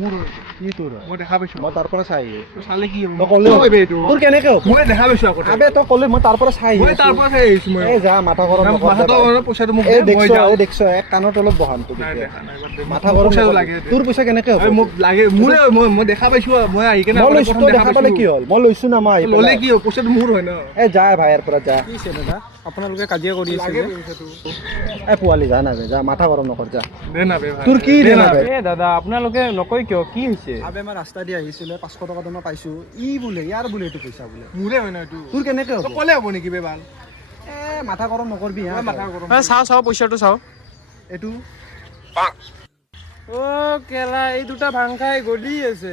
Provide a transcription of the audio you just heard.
মোৰ কি তোৰ মই দেখা পাইছো মই তাৰ পৰা চাই চালে কি হ'ব তই ক'লে হ'ব এইটো তোৰ কেনেকে হ'ব মই দেখা পাইছো আগতে আবে তই ক'লে মই তাৰ পৰা চাই মই তাৰ পৰা চাই আহিছো মই এই যা মাথা গৰম নকৰ মাথাটো পইচাটো মোক এই দে, মই দেখছ যাওঁ এই দেখছ এক কাণৰ তলত বহাম তোক নাই এতিয়া দেখা নাই বাদ দে। মাথা মোক গৰম পইচাটো নকৰ। লাগে তোৰ পইচা কেনেকে হ'ব মোক লাগে মোৰে মই দেখা পাইছো মই আহি কেনে মই আগতে লৈছো প্ৰথম তই দেখা পালে কি হ'ল মই লৈছো না মই আহি ল'লে পেলাই কি হ'ব পইচাটো মোৰ হয় ন এই যা ভাইৰ পৰা যা কি আছে দাদা আপোনালোকে কাজিয়া কৰি আছে লাগে যে পইচাটো এই পোৱালি যা না যা মাথা গৰম নকৰ যা দে না বে ভাই তোৰ কি দে দে না না বে। এ দাদা আপোনালোকে নকয় কিয় কি হৈছে আবে মই ৰাস্তা দি আহিছিলে 500 টকাটো মই পাইছো ই বোলে ইয়াৰ বোলে এইটো পইচা বোলে মোৰে হয় ন এইটো তোৰ কেনেকে হ'ব তই ক'লে হ'ব নেকি বে ভাল এ মাথা গৰম নকৰবি হা মই মাথা গৰম চাওঁ পইচাটো চাওঁ এইটো অ কেলা এই দুটা ভাং খাই গলি আছে